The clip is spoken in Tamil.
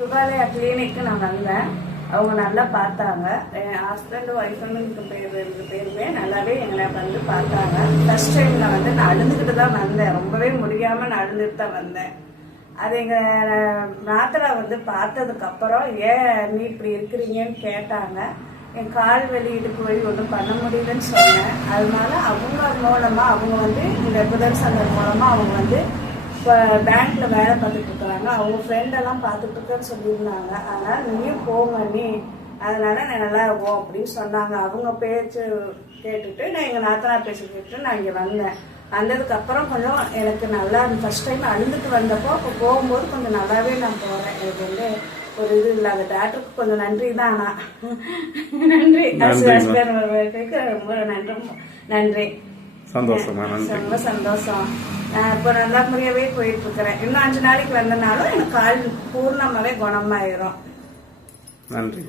சுகாலயா கிளினிக்கு நான் வந்தேன். அவங்க நல்லா பார்த்தாங்க. என் ஹஸ்பண்ட் ஒய்ஃபுக்கு பேருமே நல்லாவே எங்களை வந்து பார்த்தாங்க. ஃபர்ஸ்ட் டைம் நான் வந்து நான் அழுந்துக்கிட்டு தான் வந்தேன். ரொம்பவே முடியாமல் நான் அழுந்துட்டு தான் வந்தேன். அது எங்கள் நாத்தரா வந்து பார்த்ததுக்கப்புறம் ஏன் நீ இப்படி இருக்கிறீங்கன்னு கேட்டாங்க. என் கால் வலி இடுப்பு வலி ஒன்றும் பண்ண முடியலன்னு சொன்னேன். அதனால அவங்க மூலமாக அவங்க வந்து இந்த புதன் சங்கம் மூலமாக அவங்க வந்து இப்போ பேங்க்ல வேலை பார்த்துட்டு இருக்கிறாங்க. அவங்க ஃப்ரெண்டெல்லாம் பார்த்துட்டு இருக்கேன்னு சொல்லியிருந்தாங்க. அதனால் நீயும் போங்க நீ, அதனால நான் நல்லா இருக்கும் அப்படின்னு சொன்னாங்க. அவங்க பேச்சு கேட்டுட்டு நான் எங்கள் நாத்தனார் பேச்சு கேட்டுட்டு நான் இங்கே வந்தேன். வந்ததுக்கப்புறம் கொஞ்சம் எனக்கு நல்லா ஃபர்ஸ்ட் டைம் அழுந்துட்டு வந்தப்போ இப்போ போகும்போது கொஞ்சம் நல்லாவே நான் போகிறேன். எனக்கு வந்து ஒரு இது இல்லை. அந்த டாக்டருக்கு கொஞ்சம் நன்றி தான். ஆனால் நன்றி ரொம்ப நன்றி. சந்தோஷமா? ரொம்ப சந்தோஷம். இப்போ நல்லா முறையாவே போயிட்டு இருக்கிறேன். இன்னும் 5 நாளைக்கு வந்தனாலும் எனக்கு கால் பூர்ணமாவே குணமாயிரும். நன்றி.